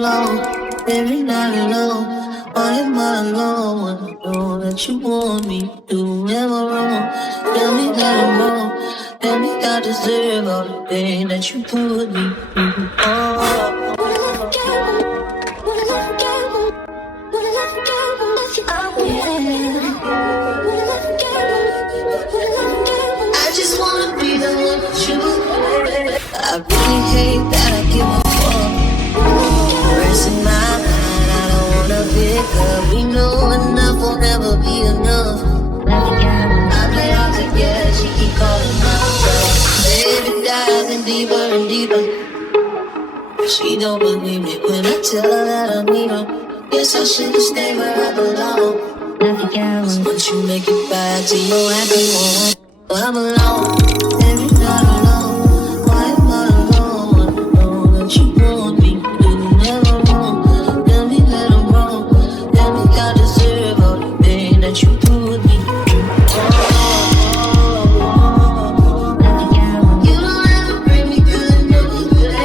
alone, every night alone. Why am I alone when I know that you want me? Do never wrong. Tell me that I'm wrong. Tell me I deserve all the pain that you put me through. Oh. I just wanna be the one with you. I really hate that I give a fuck. Rest in my mind, I don't wanna pick up. We know enough will never be enough. I play hard to get, she keep calling my bluff. Baby diving deeper and deeper. She don't believe me when I tell her that I need her. Guess I should've stayed where I belong. Once you make it back to your happy home, I'm alone, every night alone. Why am I alone when I know that you want me? You never wrong. Tell me that I'm wrong. Tell me I deserve all the pain that you put me through. You don't ever bring me good news, babe.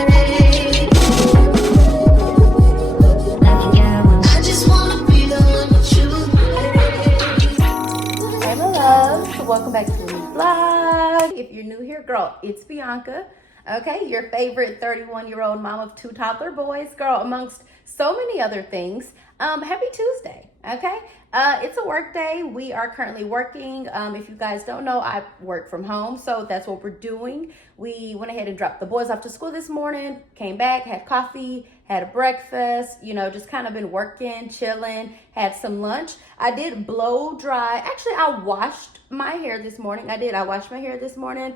I just wanna be the one with you, babe. Hey my loves, welcome back to the new vlog. If you're new here, girl, it's Bianca. Okay, your favorite 31-year-old mom of 2 toddler boys, girl, amongst so many other things. Happy Tuesday, okay? It's a work day. We are currently working. If you guys don't know, I work from home, so that's what we're doing. We went ahead and dropped the boys off to school this morning, came back, had coffee, had a breakfast, you know, just kind of been working, chilling, had some lunch. I did blow dry. Actually, I washed my hair this morning. I washed my hair this morning.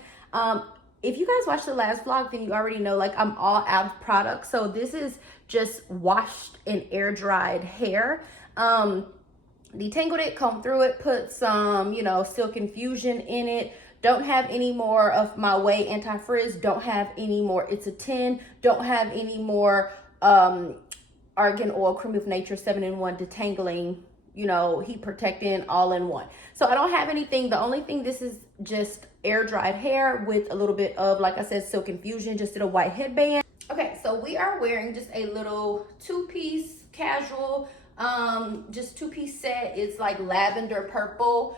If you guys watched the last vlog, then you already know, like, I'm all out of product. So this is just washed and air dried hair. Detangled it, combed through it, put some, you know, Silk Infusion in it. Don't have any more of my Way Anti-Frizz. Don't have any more It's a 10. Don't have any more Argan Oil Cream of Nature 7-in-1 detangling, you know, heat protecting, all in one. So I don't have anything. The only thing, this is just air dried hair with a little bit of, like I said, Silk Infusion. Just did a white headband. Okay, so we are wearing just a little 2-piece casual, just 2-piece set. It's like lavender purple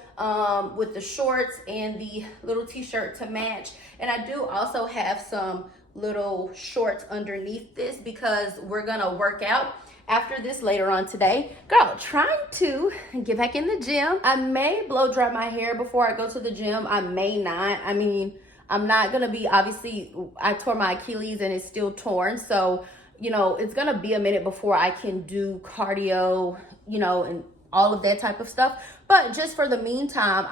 with the shorts and the little t-shirt to match. And I do also have some little shorts underneath this because we're gonna work out after this later on today. Girl, trying to get back in the gym. I may blow dry my hair before I go to the gym. I may not. I mean, I'm not gonna be, obviously, I tore my Achilles and it's still torn. So, you know, it's gonna be a minute before I can do cardio, you know, and all of that type of stuff. But just for the meantime,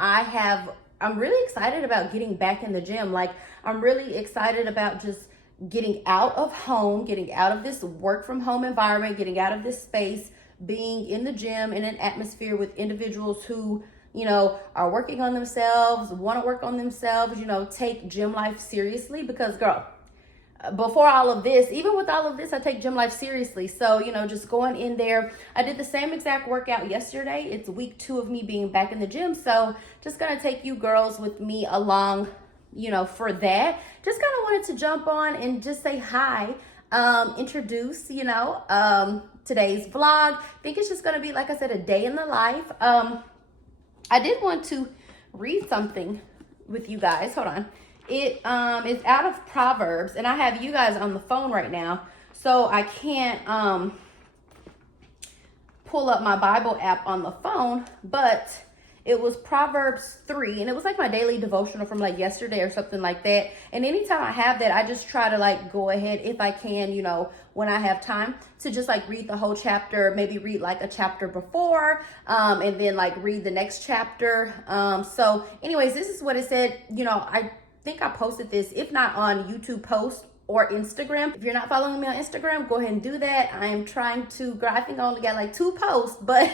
I'm really excited about getting back in the gym. Like, I'm really excited about just getting out of home, getting out of this work from home environment, getting out of this space, being in the gym in an atmosphere with individuals who, you know, are working on themselves, want to work on themselves, you know, take gym life seriously. Because, girl, before all of this, even with all of this, I take gym life seriously. So, you know, just going in there. I did the same exact workout yesterday. It's week 2 of me being back in the gym. So just gonna take you girls with me along, you know, for that. Just kind of wanted to jump on and just say hi, introduce, you know, today's vlog. I think it's just gonna be, like I said, a day in the life. I did want to read something with you guys. Hold on. It is out of Proverbs, and I have you guys on the phone right now, so I can't pull up my Bible app on the phone, but it was Proverbs 3, and it was like my daily devotional from like yesterday or something like that. And anytime I have that, I just try to like go ahead, if I can, you know, when I have time, to just like read the whole chapter, maybe read like a chapter before, and then like read the next chapter. So anyways, this is what it said. You know, I think I posted this, if not on YouTube post or Instagram. If you're not following me on Instagram, go ahead and do that. I am trying to, girl, I think I only got like 2 posts, but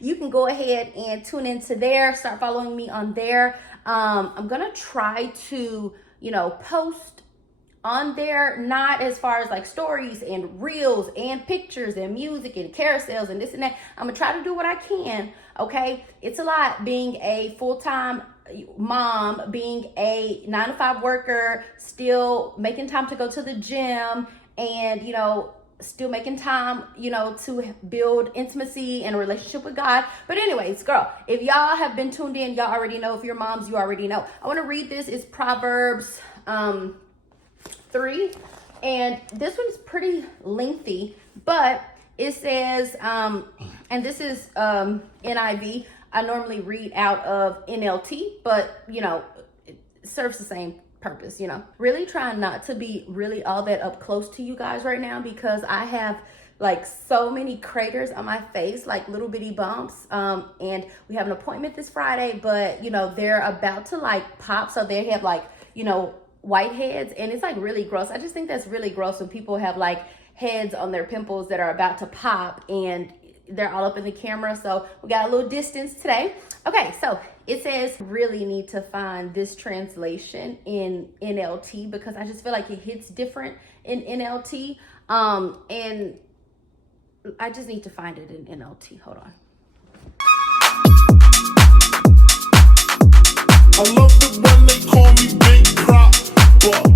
you can go ahead and tune into there, start following me on there. I'm gonna try to, you know, post on there, not as far as like stories and reels and pictures and music and carousels and this and that. I'm gonna try to do what I can, okay? It's a lot being a full-time mom, being a 9-to-5 worker, still making time to go to the gym, and, you know, still making time, to build intimacy and a relationship with God. But anyways, girl, if y'all have been tuned in, y'all already know. If you're moms, you already know. I want to read this. It's Proverbs 3. And this one's pretty lengthy, but it says, and this is NIV. I normally read out of NLT, but, it serves the same purpose, Really trying not to be really all that up close to you guys right now, because I have like so many craters on my face, like little bitty bumps. And we have an appointment this Friday, but they're about to like pop. So they have like, white heads, and it's like really gross. I just think that's really gross when people have like heads on their pimples that are about to pop and they're all up in the camera. So we got a little distance today. Okay, so it says really need to find this translation in NLT, because I just feel like it hits different in NLT. And I just need to find it in NLT. Hold on. I love it when they call me Big Crop, but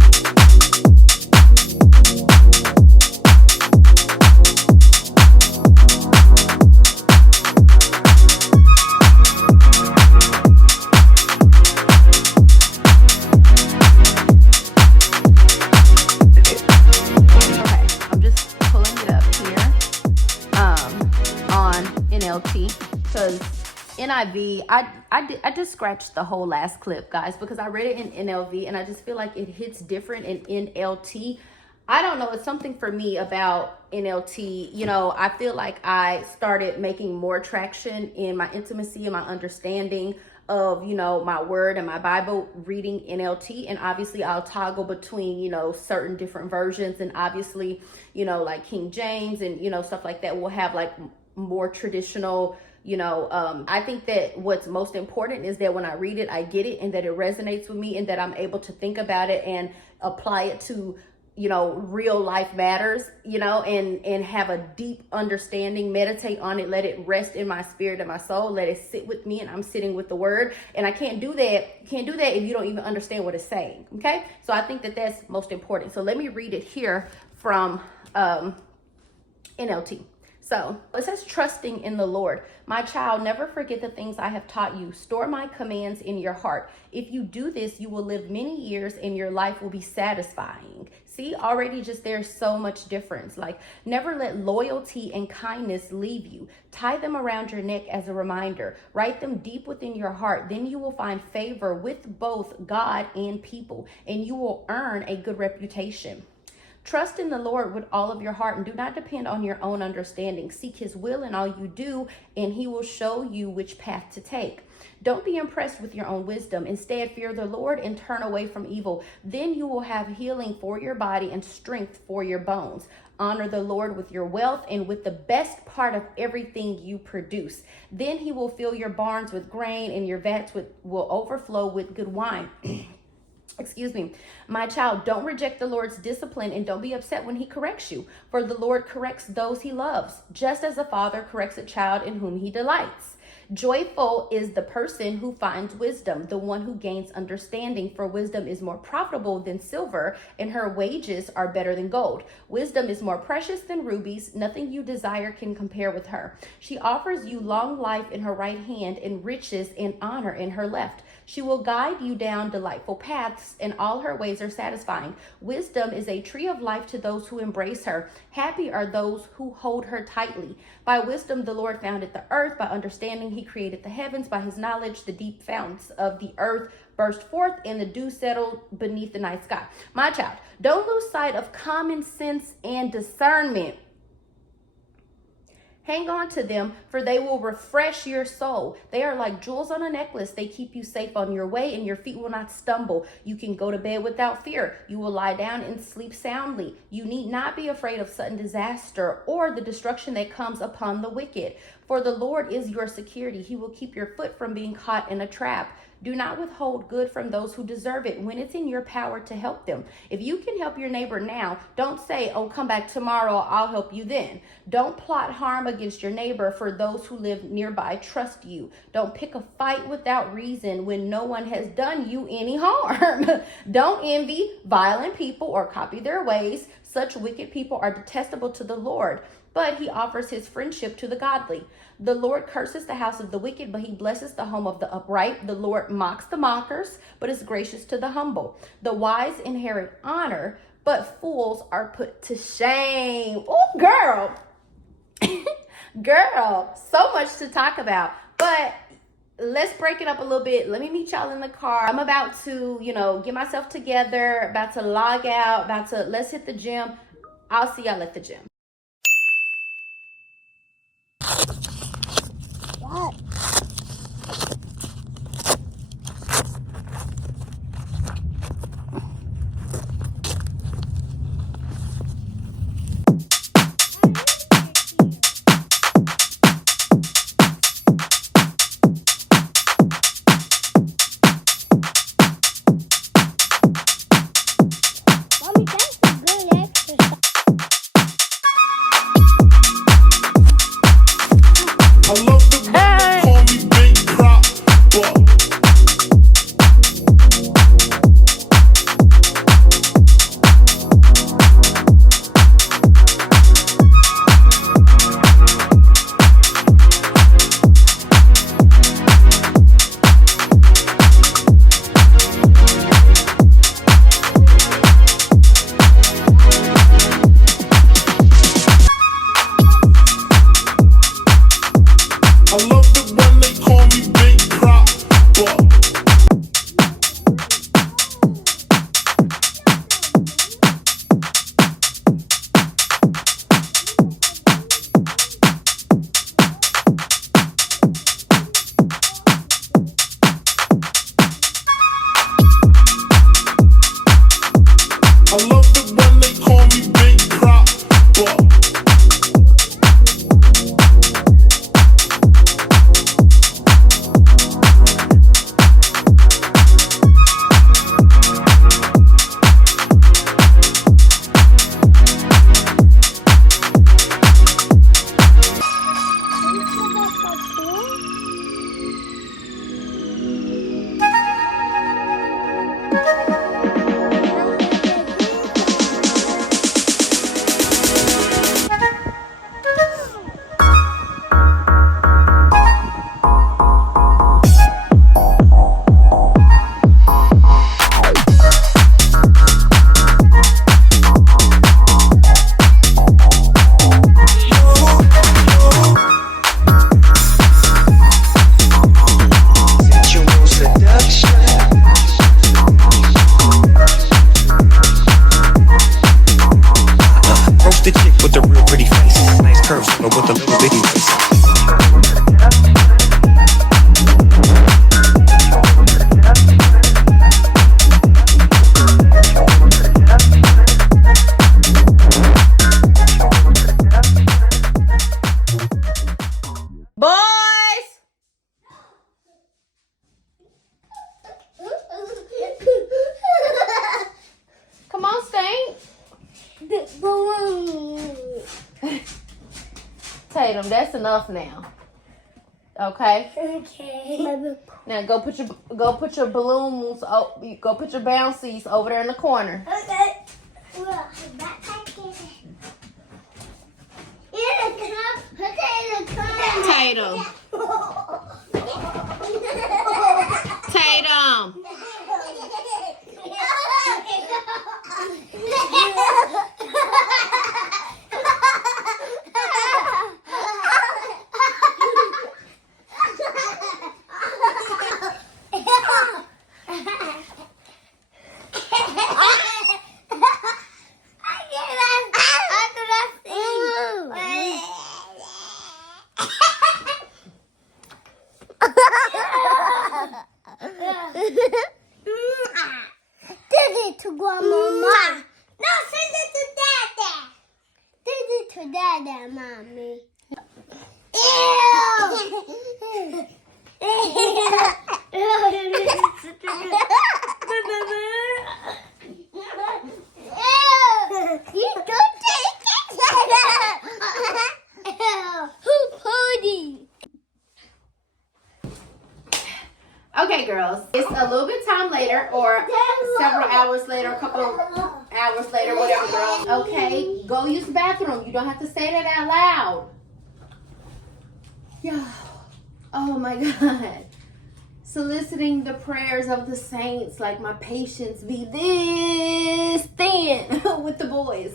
because NIV, I just scratched the whole last clip, guys, because I read it in NLV and I just feel like it hits different in NLT. I don't know, it's something for me about NLT. I feel like I started making more traction in my intimacy and my understanding of, my word and my Bible reading NLT. And obviously I'll toggle between, certain different versions. And obviously, like King James and, stuff like that will have like more traditional, I think that what's most important is that when I read it, I get it, and that it resonates with me, and that I'm able to think about it and apply it to, real life matters, and have a deep understanding, meditate on it, let it rest in my spirit and my soul, let it sit with me, and I'm sitting with the word. And I can't do that if you don't even understand what it's saying. Okay. So I think that that's most important. So let me read it here from NLT. So it says, trusting in the Lord. My child, never forget the things I have taught you. Store my commands in your heart. If you do this, you will live many years and your life will be satisfying. See, already just there's so much difference. Like, never let loyalty and kindness leave you. Tie them around your neck as a reminder. Write them deep within your heart. Then you will find favor with both God and people, and you will earn a good reputation. Trust in the Lord with all of your heart and do not depend on your own understanding. Seek his will in all you do, and he will show you which path to take. Don't be impressed with your own wisdom. Instead, fear the Lord and turn away from evil. Then you will have healing for your body and strength for your bones. Honor the Lord with your wealth and with the best part of everything you produce. Then he will fill your barns with grain, and your vats will overflow with good wine. Excuse me. My child, don't reject the Lord's discipline, and don't be upset when he corrects you. For the Lord corrects those he loves, just as a father corrects a child in whom he delights. Joyful is the person who finds wisdom, the one who gains understanding, for wisdom is more profitable than silver, and her wages are better than gold. Wisdom is more precious than rubies. Nothing you desire can compare with her. She offers you long life in her right hand and riches and honor in her left. She will guide you down delightful paths, and all her ways are satisfying. Wisdom is a tree of life to those who embrace her. Happy are those who hold her tightly. By wisdom the Lord founded the earth. By understanding he created the heavens. By his knowledge the deep fountains of the earth burst forth, and the dew settled beneath the night sky. My child, don't lose sight of common sense and discernment. Hang on to them, for they will refresh your soul. They are like jewels on a necklace. They keep you safe on your way, and your feet will not stumble. You can go to bed without fear. You will lie down and sleep soundly. You need not be afraid of sudden disaster or the destruction that comes upon the wicked. For the Lord is your security. He will keep your foot from being caught in a trap. Do not withhold good from those who deserve it when it's in your power to help them. If you can help your neighbor now, don't say, oh, come back tomorrow, I'll help you then. Don't plot harm against your neighbor, for those who live nearby trust you. Don't pick a fight without reason when no one has done you any harm. Don't envy violent people or copy their ways. Such wicked people are detestable to the Lord, but he offers his friendship to the godly. The Lord curses the house of the wicked, but he blesses the home of the upright. The Lord mocks the mockers, but is gracious to the humble. The wise inherit honor, but fools are put to shame. Oh, girl. Girl, so much to talk about. But let's break it up a little bit. Let me meet y'all in the car. I'm about to, get myself together, about to log out, let's hit the gym. I'll see y'all at the gym. What? Mommy, that's a good exercise. I love it when they call me Big Crop, but I love it when they call me Big Crop, but I love it when they call me Big Crop, but Sensual seduction. Roasted chick with a real pretty face, nice curves, but with a little bitty waist. Boys! Come on, Stank. The balloon. Tatum, that's enough now. Okay? Okay. Now go put your balloons, go put your bouncies over there in the corner. Okay. Well, backpack in. In the cup. Put it in the cup. Tatum. Tatum. Send it to Grandma. No, send it to Dada. Send it to Dada, Mommy. Ew! You don't take it. Who pudding? Okay, girls, it's a little bit time later, or several hours later, a couple of hours later, whatever, girls. Okay, go use the bathroom. You don't have to say that out loud. Yeah. Oh my God. Soliciting the prayers of the saints, like my patience be this thin with the boys.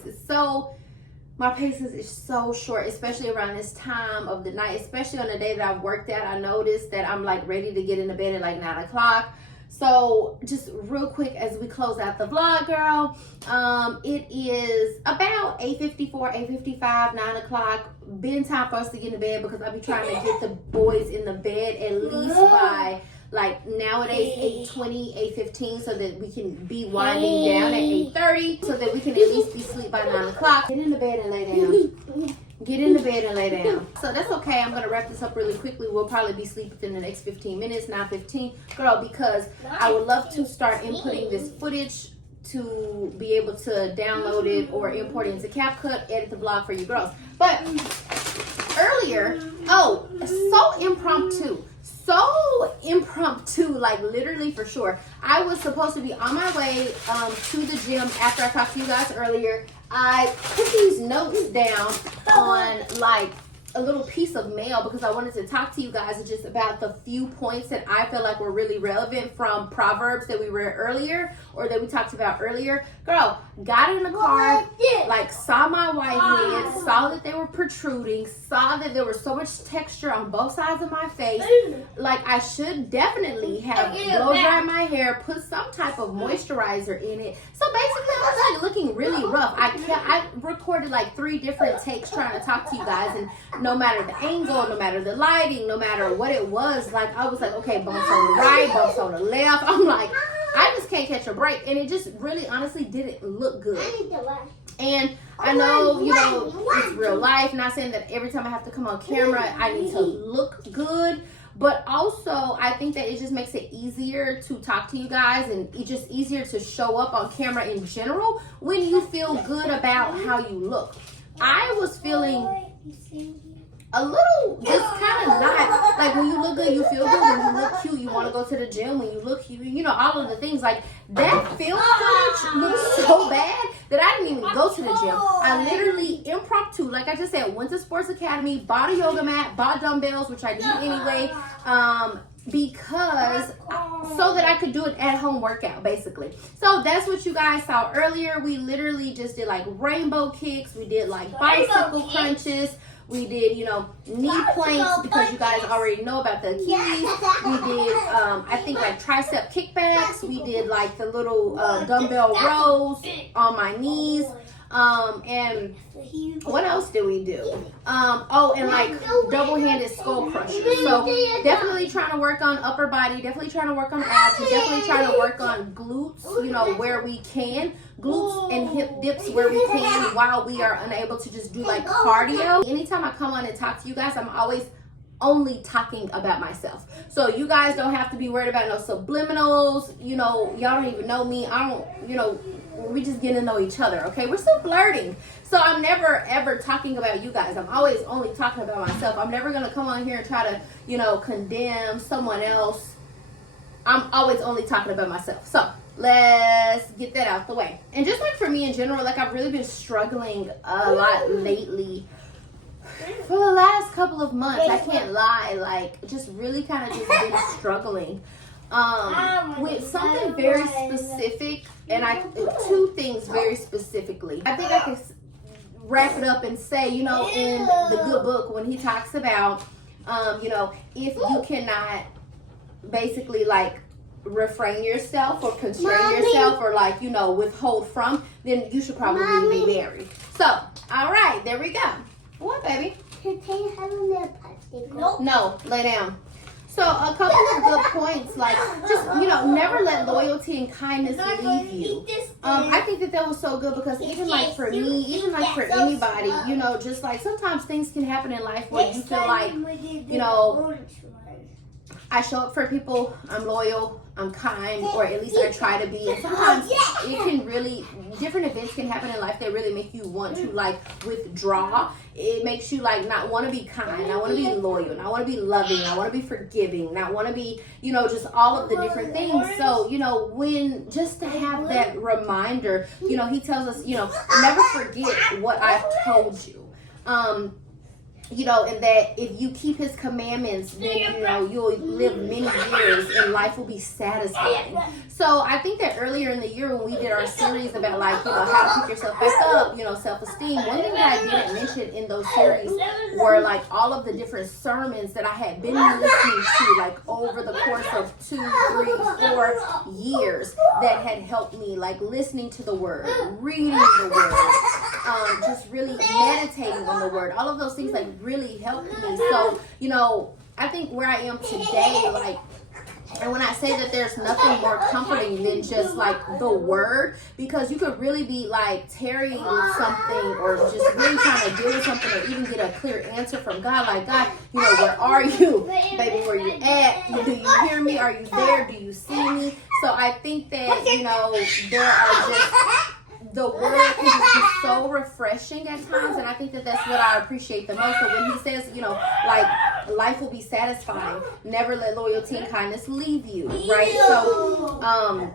My patience is so short, especially around this time of the night, especially on the day that I've worked at. I noticed that I'm like ready to get into bed at like 9 o'clock. So just real quick as we close out the vlog, girl, it is about 8:54, 8:55, 9 o'clock. Been time for us to get into bed because I'll be trying to get the boys in the bed at least by like nowadays 8:20, 8:15, so that we can be winding down at 8:30, so that we can at least be asleep by 9 o'clock. Get in the bed and lay down. Get in the bed and lay down. So that's okay. I'm gonna wrap this up really quickly. We'll probably be asleep within the next 15 minutes, 9:15, girl, because I would love to start inputting this footage to be able to download it or import it into CapCut, edit the vlog for you girls. But earlier, so impromptu, like literally for sure. I was supposed to be on my way to the gym after I talked to you guys earlier. I put these notes down on like a little piece of mail because I wanted to talk to you guys just about the few points that I feel like were really relevant from Proverbs that we read earlier or that we talked about earlier. Girl, got in the car, like saw my white heads, saw that they were protruding, saw that there was so much texture on both sides of my face. Like I should definitely have blow dried my hair, put some type of moisturizer in it. So basically I was like looking really rough. I recorded like 3 different takes trying to talk to you guys, and no matter the angle, no matter the lighting, no matter what it was, like I was like, okay, bumps on the right, bumps on the left. I'm like, I just can't catch a break, and it just really honestly didn't look good. And I know, you know, it's real life, not saying that every time I have to come on camera I need to look good, but also I think that it just makes it easier to talk to you guys, and it's just easier to show up on camera in general when you feel good about how you look. I was feeling a little just kind of not like when you look good you feel good, when you look cute you want to go to the gym, when you look cute, you know, all of the things like that. Film footage looks so bad that I didn't even go to the gym. I literally impromptu, like I just said, went to Sports Academy, bought a yoga mat, bought dumbbells, which I need anyway, because so that I could do an at-home workout basically. So that's what you guys saw earlier. We literally just did like rainbow kicks, we did like bicycle crunches, we did, you know, knee planks because you guys already know about the Achilles. We did, I think like tricep kickbacks. We did like the little dumbbell rows on my knees. And what else did we do? And like double-handed skull crushers. So definitely trying to work on upper body, definitely trying to work on abs, and definitely trying to work on glutes, you know, where we can. Glutes and hip dips where we can while we are unable to just do like cardio. Anytime I come on and talk to you guys, I'm always only talking about myself. So you guys don't have to be worried about no subliminals. You know, y'all don't even know me. I don't, you know, we just getting to know each other, okay? We're still flirting. So I'm never ever talking about you guys. I'm always only talking about myself. I'm never gonna come on here and try to, you know, condemn someone else. I'm always only talking about myself. So let's get that out the way. And just like for me in general, like I've really been struggling a lot lately. For the last couple of months, I can't lie, like just really kind of just been struggling with something very specific, and 2 things very specifically. I think I can wrap it up and say, you know, in the good book when he talks about, you know, if you cannot basically like refrain yourself or constrain yourself or like, you know, withhold from, then you should probably be married. So, all right, there we go. What, baby? No, lay down. So a couple of good points, like just, you know, never let loyalty and kindness leave you. I think that was so good because even like for me, even like for anybody, you know, just like sometimes things can happen in life where you feel like, you know, I show up for people, I'm loyal, I'm kind, or at least I try to be. And sometimes it can really, different events can happen in life that really make you want to like withdraw. It makes you like not want to be kind, not want to be loyal, not want to be loving, not want to be forgiving, not want to be, you know, just all of the different things. So, you know, when just to have that reminder, you know, he tells us, you know, never forget what I've told you. You know, and that if you keep his commandments, then, you know, you'll live many years and life will be satisfying. So I think that earlier in the year when we did our series about like, you know, how to pick yourself back up, you know, self-esteem, one thing that I didn't mention in those series were like all of the different sermons that I had been listening to like over the course of 2, 3, 4 years that had helped me, like listening to the word, reading the word, just really meditating on the word. All of those things like really helped me. So, you know, I think where I am today, like, and when I say that there's nothing more comforting than just like the word, because you could really be like tarrying with something or just really trying to deal with something or even get a clear answer from God. Like, God, you know, where are you? Baby, where you at? Do you hear me? Are you there? Do you see me? So I think that, you know, there are just, the word can just be so refreshing at times, and I think that that's what I appreciate the most. So when he says, you know, like life will be satisfying, never let loyalty and kindness leave you, right? So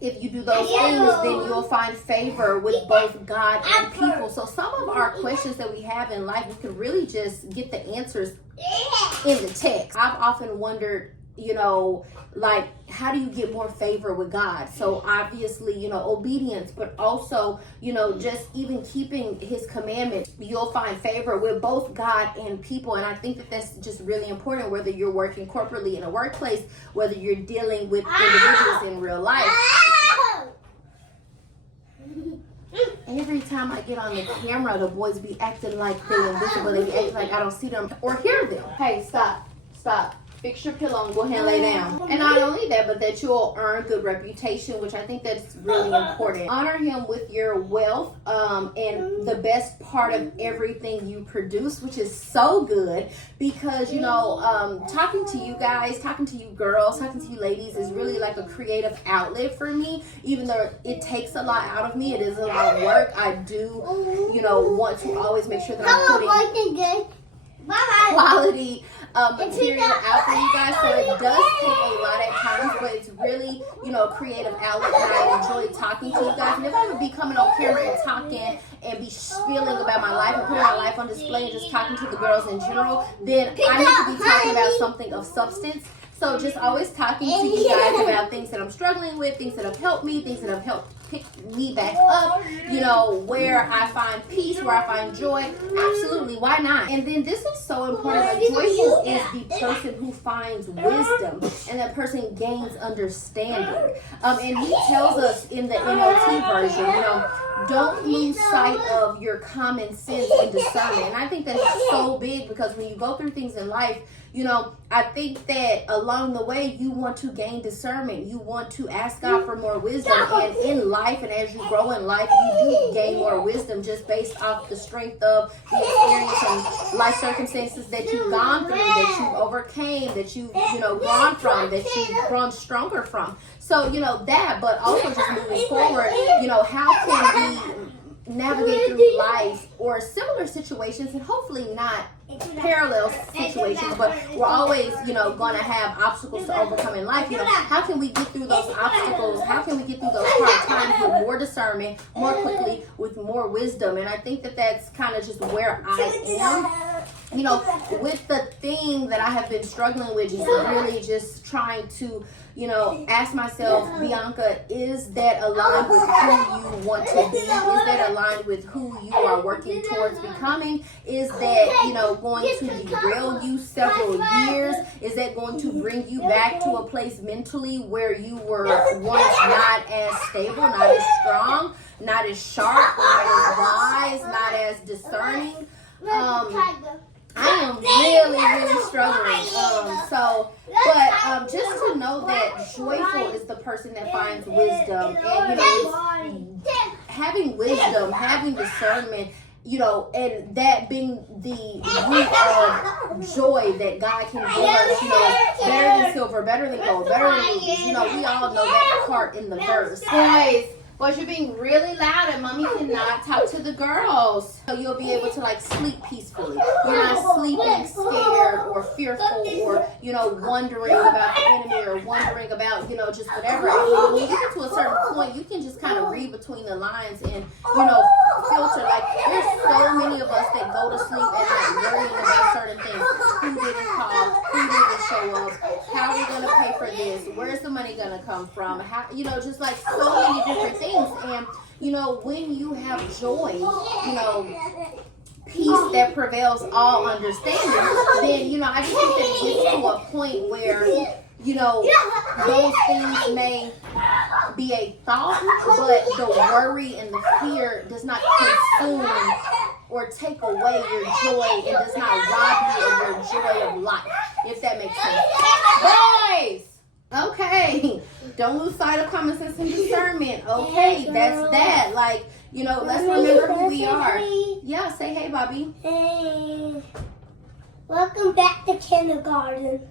if you do those things, then you'll find favor with both God and people. So some of our questions that we have in life, we can really just get the answers in the text. I've often wondered, you know, like, how do you get more favor with God? So obviously, you know, obedience, but also, you know, just even keeping his commandments, you'll find favor with both God and people. And I think that that's just really important, whether you're working corporately in a workplace, whether you're dealing with individuals in real life. Every time I get on the camera, the boys be acting like they're invisible. They be acting like I don't see them or hear them. Hey, stop. Fix your pillow and go ahead and lay down. And not only that, but that you'll earn good reputation, which I think that's really important. Honor him with your wealth and the best part of everything you produce, which is so good because, you know, talking to you guys, talking to you girls, talking to you ladies is really like a creative outlet for me. Even though it takes a lot out of me, it is a lot of work. I do, you know, want to always make sure that I'm putting quality material out for you guys, so it does take a lot at times, but it's really, you know, a creative outlet, and I enjoy talking to you guys. And if I would be coming on camera and talking and be spilling about my life and putting my life on display and just talking to the girls in general, then I need to be talking about something of substance. So just always talking to you guys about things that I'm struggling with, things that have helped me, things that have helped pick me back up, you know, where I find peace, where I find joy. Absolutely, why not? And then this is so important. Like, joyful is the person who finds wisdom, and that person gains understanding. And he tells us in the NLT version, you know, don't lose sight of your common sense and discernment. And I think that's so big because when you go through things in life, you know, I think that along the way you want to gain discernment. You want to ask God for more wisdom. And in life, and as you grow in life, you do gain more wisdom just based off the strength of the experience and life circumstances that you've gone through, that you've overcame, that you've, you know, gone from, that you've grown stronger from. So, you know, that, but also just moving forward, you know, how can we navigate through life or similar situations, and hopefully not parallel situations, but we're always, you know, going to have obstacles to overcome in life. You know, how can we get through those obstacles? How can we get through those hard times with more discernment, more quickly, with more wisdom? And I think that that's kind of just where I am. You know, with the thing that I have been struggling with is really just trying to, you know, ask myself, Bianca, is that aligned with who you want to be? Is that aligned with who you are working towards becoming? Is that, you know, going to derail you several years? Is that going to bring you back to a place mentally where you were once not as stable, not as strong, not as sharp, not as wise, not as discerning? I am really struggling. But just to know that joyful is the person that finds wisdom, and you know, having wisdom, having discernment, you know, and that being the root of joy that God can give us, you know, better than silver, better than gold, better than rubies. You know, we all know that part in the verse. Boys, you're being really loud and mommy cannot talk to the girls. So you'll be able to like sleep peacefully. You're not sleeping scared or fearful or, you know, wondering about the enemy or wondering about, you know, just whatever. And when you get to a certain point, you can just kind of read between the lines and, you know, filter. Like, there's so many of us that go to sleep at night worrying about certain things. Who didn't call? Who didn't show up? How are we going to pay for this? Where's the money going to come from? How, you know, just like so many different things. And, you know, when you have joy, you know, peace that prevails all understanding, then, you know, I just think that it gets to a point where, you know, those things may be a thought, but the worry and the fear does not consume or take away your joy and does not rob you of your joy of life, if that makes sense. Boys! Okay, don't lose sight of common sense and discernment. Okay, that's that. Like, you know, let's remember who we are. Yeah, say hey, Bobby. Hey. Welcome back to kindergarten.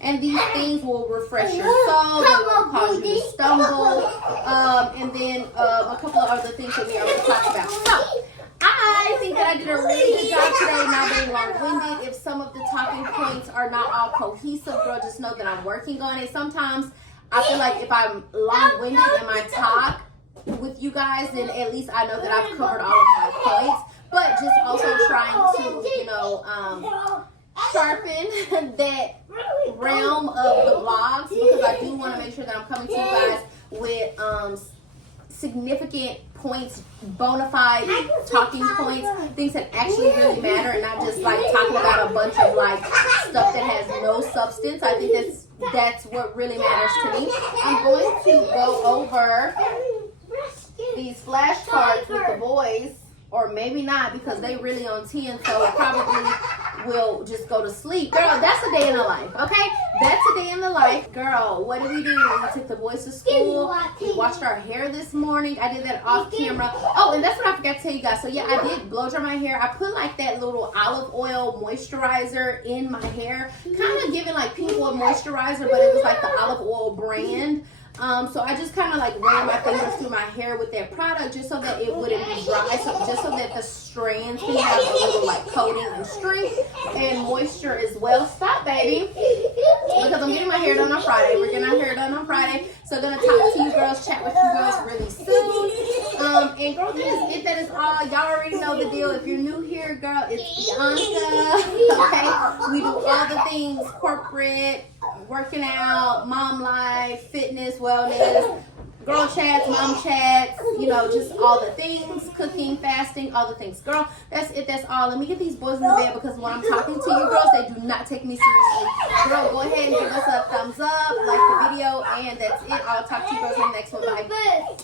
And these things will refresh your soul. They won't cause you to stumble. And then a couple of other things that we already talked about. So, I think that I did a really good job today, not being long-winded. If some of the talking points are not all cohesive, girl, just know that I'm working on it. Sometimes I feel like if I'm long-winded in my talk with you guys, then at least I know that I've covered all of my points. But just also trying to, you know, sharpen that realm of the vlogs, because I do want to make sure that I'm coming to you guys with significant points, bona fide talking points, things that actually really matter, and not just like talking about a bunch of like stuff that has no substance. I think that's what really matters to me. I'm going to go over these flashcards with the boys, or maybe not, because they really on 10, so probably will just go to sleep. Girl, that's a day in the life, okay? That's a day in the life. Girl, what did we do? We took the boys to school. We washed our hair this morning. I did that off camera. Oh, and that's what I forgot to tell you guys. So yeah, I did blow dry my hair. I put like that little olive oil moisturizer in my hair, kind of giving like pink oil moisturizer, but it was like the olive oil brand. So I just kind of like ran my fingers through my hair with that product just so that it wouldn't be dry, just so that the strands can have a little like coating and strength and moisture as well. Stop, baby, because I'm getting my hair done on Friday. We're getting our hair done on Friday, so I'm gonna talk to you girls, chat with you girls really soon. And girl, that is all. Y'all already know the deal. If you're new here, girl, it's Bianca. Okay, we do all the things corporate, working out, mom life, fitness, wellness, girl chats, mom chats, you know, just all the things, cooking, fasting, all the things. Girl, that's it, that's all. Let me get these boys in the bed, because when I'm talking to you girls, they do not take me seriously. Girl, go ahead and give us a thumbs up, like the video, and that's it. I'll talk to you girls in the next one. Bye.